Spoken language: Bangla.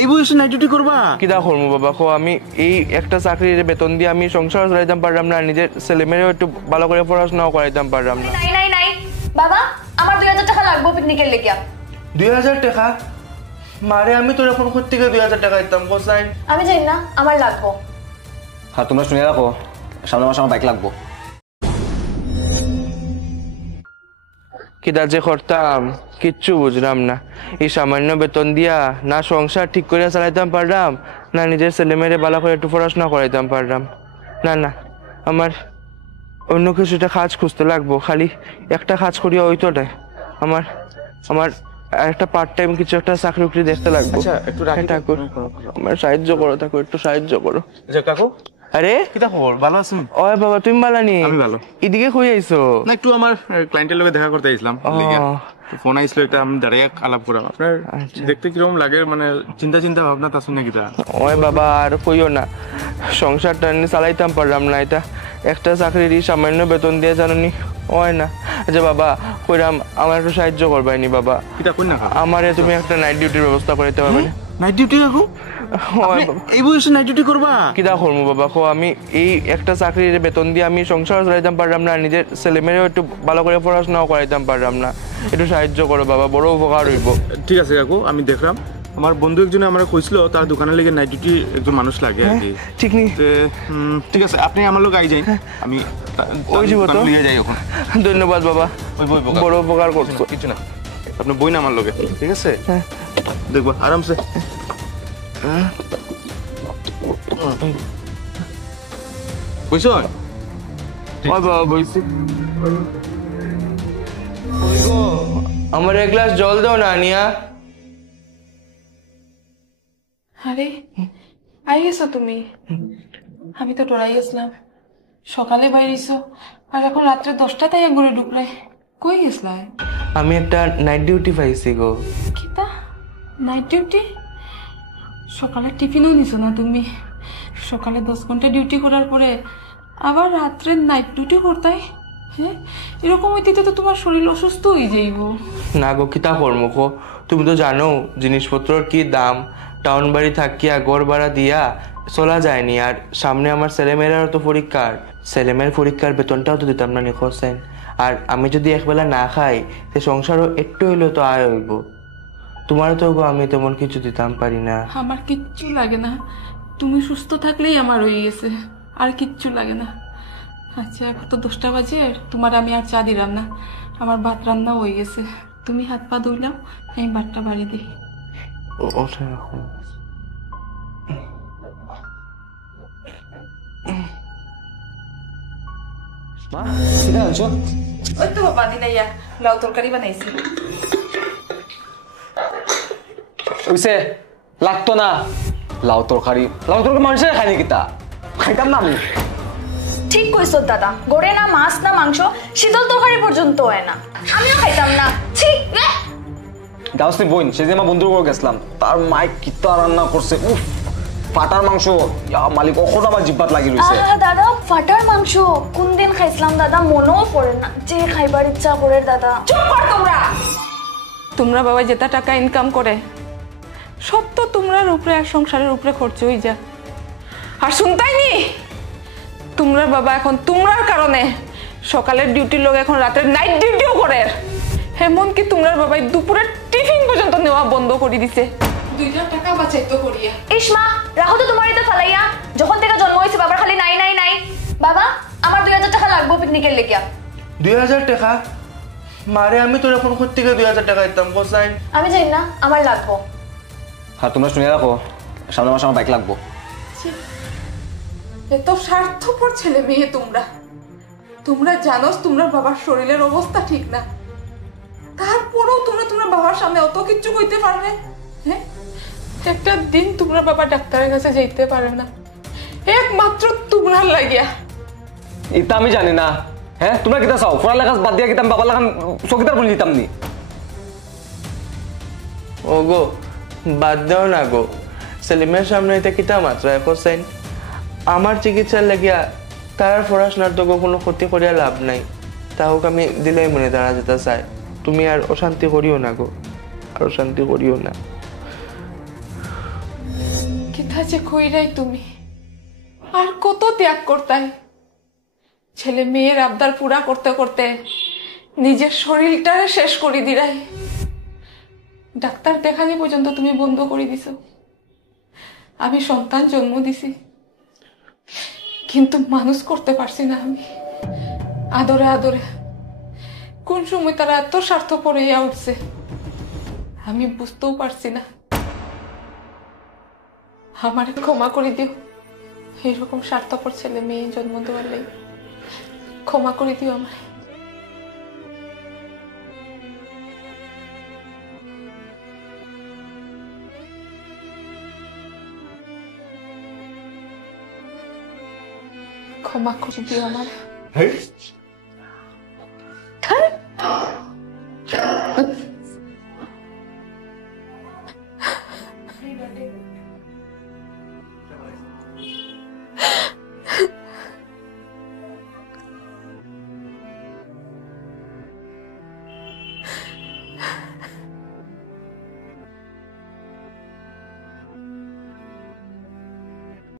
এই বয়সে নাইট ডিউটি করবা? কিটা করবো বাবা, কো আমি এই একটা চাকরির বেতন দিয়ে আমি সংসার চালাইতাম পারলাম না, নিজের ছেলে মেয়েও একটু ভালো করে পড়াশোনাও করাইতাম পারলাম না। নাই নাই নাই বাবা, আমার 2000 টাকা লাগবে পিকনিকের লেগিয়া। 2000 টাকা? মারে আমি তোর এখন থেকে 2000 টাকা দিতাম কোসাইন। আমি জানি না, আমার লাগবো। হ্যাঁ তোমরা শুনে রাখো, সামনের মাসে আমার বাইক লাগবো। কিটা যে করতাম কিচ্ছু বুঝলাম না। এই সামান্য বেতন দিয়া না সংসার ঠিক করে চালাইতাম পারলাম, না নিজের ছেলে মেয়েরে ভালো করে একটু পড়াশোনা করাইতাম পারলাম। না না, আমার অন্য কিছুটা কাজ খুঁজতে লাগবো। খালি একটা কাজ করিয়া হইতো না, আমার আমার একটা পার্ট টাইম কিছু একটা চাকরি দেখতে লাগবো। একটু ঠাকুর আমার সাহায্য করো, ঠাকুর একটু সাহায্য করো। কাকু আরে কিটা খবর, ভালো আছেন? ওই বাবা তুমি ভালো নি? আমি ভালো। এদিকে কই আইছো? না একটু আমার ক্লায়েন্টের লগে দেখা করতে আইছিলাম, ফোন আইছিল, এটা আমি দাঁড়িয়ে আলাপ করা। আপনার দেখতে কিরকম লাগে, মানে চিন্তা চিন্তা ভাবনা তা শুনে কিটা? ওই বাবা আর কইও না, সংসারটা চালাইতাম পারলাম না। এটা একটা চাকরির সামান্য বেতন দিয়ে জানি হয় না। আচ্ছা বাবা কইরাম আমার একটু সাহায্য করবাইনি বাবা? কিটা কই না আমারে তুমি একটা নাইট ডিউটির ব্যবস্থা করতে পারবে? নাইট ডিউটি কাকু? এই বয়সে নাইট ডিউটি করবা? কিটা করবো বাবা, কো আমি এই একটা চাকরির বেতন দিয়ে আমি সংসার চালাইতাম পারলাম না, নিজের ছেলে মেয়েও একটু ভালো করে পড়াশোনাও করাইতাম পারলাম না। একটু সাহায্য করো বাবা, বড় উপকার হইব। ঠিক আছে কাকু, আমি দেখলাম। আমার বন্ধু একজনে আমার কইছিল তার দোকানের লেগে নাইট ডিউটি একজন মানুষ লাগে আর কি। ঠিক নি? ঠিক আছে, আপনি আমার লোক আই যাই, আমি ওই যাব তো নিয়ে যাই ওখানে। ধন্যবাদ বাবা, বড় উপকার করছো। কিছু না, আপনি বই না আমার লোকে, ঠিক আছে? দেখবো আরামসে। বুঝছো? বাবা বইছি। আমার এক গ্লাস জল দাও না আনিয়া। আরে আই গেছো তুমি? আমি তো ডরাই গেছিলাম, সকালে বাইরেছো আর এখন রাত্রে 10টা তাই ঘুরে ঢুকলে। কই গেছলা? আমি একটা নাইট ডিউটি পাইছি গো। কিতা নাইট ডিউটি? সকালে টিফিনও নিছো না তুমি? সকালে 10 ঘন্টা ডিউটি করার পরে আবার রাত্রে নাইট ডিউটি করতাই? হ্যাঁ, এরকম হইতে তো তোমার শরীর অসুস্থ হয়ে যাইব। না গো, কিতা করবো গো, তুমি তো জানো জিনিসপত্রের কি দাম। টাউন বাড়ি থাকিয়া গড় ভাড়া দিয়া চলা যায়নি, আর সামনে আমার ছেলেমেয়েরাও তো পরীক্ষার, ছেলেমেয়ের পরীক্ষার বেতনটাও তো দিতাম না নিখোসেন। আর আমি যদি একবেলা না খাই সে সংসারও একটু হইলেও তো আয় হইব। তোমারও তো গো আমি তেমন কিছু দিতাম পারি না। আমার কিচ্ছু লাগে না, তুমি সুস্থ থাকলেই আমার হয়ে গেছে, আর কিচ্ছু লাগে না। আচ্ছা এখন তো 10টা বাজে, তোমার আমি আর চা দিলাম না, আমার ভাত রান্না হয়ে গেছে। তুমি হাত পা ধুইলাম, আমি ভাতটা বাড়ি দিই। ওই তো বাবা দিলাইয়া লাউ তরকারি বানাইছি। লাগতো না লাউ তরকারি, মানুষের খাইনি কিতা খাইতাম না আমি। ঠিক কইছো দাদা, গড়ে না মাছ না মাংস, শীতল তরকারি পর্যন্ত হয় না, আমিও খাইতাম না। ঠিক গাউসি বোন, সেদিন আমার বন্ধুর ঘরে গেছিলাম, তার মাই কিতা রান্না করছে, উফ ফাটার মাংস, মালিক কখন আমার জিব্বাত লাগি রইছে। দাদা ফাটার মাংস কোন দিন খাইছিলাম দাদা, মনেও পড়ে না, যে খাইবার ইচ্ছা করে দাদা। চুপ কর তোমরা। তোমরা বাবা যেটা টাকা ইনকাম করে সব তো তোমরার উপরে আর সংসারের উপরে খরচ হয়ে যা। আর শুনতাইনি তোমরা বাবা এখন তোমরার কারণে সকালের ডিউটির লোক এখন রাতের নাইট ডিউটিও করে, এমনকি তোমরার বাবাই দুপুরের টিফিন পর্যন্ত নেওয়া বন্ধ করে দিছে 2 টাকা বাঁচাইতো করিয়া। ইসমা রাহো তো তোমার এটা ফালাইয়া, যখন থেকে জন্ম হয়েছে বাবার খালি নাই নাই নাই। বাবা আমার 2000 টাকা লাগবে পিকনিকের লেগিয়া। 2000 টাকা? মারে আমি তোর এখন থেকে 2000 টাকা দিতাম কোসাইন। আমি জানি না, আমার লাগবো। হ্যাঁ তোমরা শুনে রাখো, সামনের মাসে আমার বাইক লাগবো। এত স্বার্থপর ছেলে মেয়ে তোমরা। তোমরা জানো তোমরা বাবার শরীরের অবস্থা ঠিক না, তারপরেও তোমরা তোমার বাবার সামনে অত কিছু কইতে পারবে? হ্যাঁ, একটা দিন তোমরা বাবা ডাক্তারের কাছে যাইতে পারে না, একমাত্র তোমরা লাগিয়া। এটা আমি জানি না। হ্যাঁ তোমরা কিতা চাও, পড়ালেখা বাদ দিয়া কিতাম বাবার লাগান চকিদার বলে দিতাম নি? ও গো বাদ দাও না গো, সেলিমের সামনে এটা কিতা মাত্রা কোসাইন। আমার চিকিৎসার লাগিয়া তার পড়াশোনার তো কোনো ক্ষতি করিয়া লাভ নাই, তাহলে আমি দিলেই মনে তারা যেতে চাই। তুমি আর অশান্তি করিও না গো, আর অশান্তি করিও না। কিতা যে কইরাই তুমি আর কত ত্যাগ করতাই ছেলে মেয়ের আবদার পুরা করতে করতে নিজের শরীরটারে শেষ করে দিলাই ডাক্তার দেখানি পর্যন্ত তুমি বন্ধ করে দিছো আমি সন্তান জন্ম দিছি কিন্তু মানুষ করতে পারছি না আমি আদরে আদরে কোন সময় তারা এত স্বার্থপর হইয়া উঠছে আমি বুঝতেও পারছি না আমারে ক্ষমা করে দিও এইরকম স্বার্থপর ছেলে মেয়ে জন্ম দেওয়ার লাগি ক্ষমা করে দিও আমারে ক্ষমা করে দিও আমার